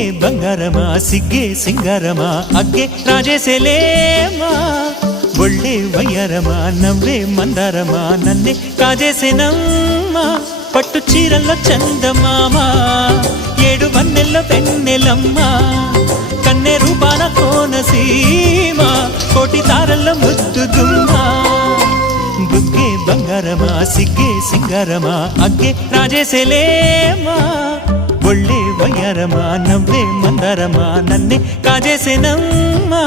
బుగ్గే బంగారమా సిగ్గే సింగారమా అగ్గే రాజేసేలేమా ఒళ్ళే వయ్యారమా నవ్వే మందారమా నన్నే కాజేసేనమ్మా పట్టు చీరల్లో చందమామా ఏడు వన్నెల్లో పెన్నెలమ్మా కన్నె రూపాన కోనసీమ కోటి తారల్లో ముద్దుగుమ్మా బుగ్గే బంగారమా సిగ్గే సింగారమా అగ్గే రాజేసేలేమా ఒళ్ళే వయ్యారమా నవ్వే మందారమా నన్నే కాజేసేనమ్మా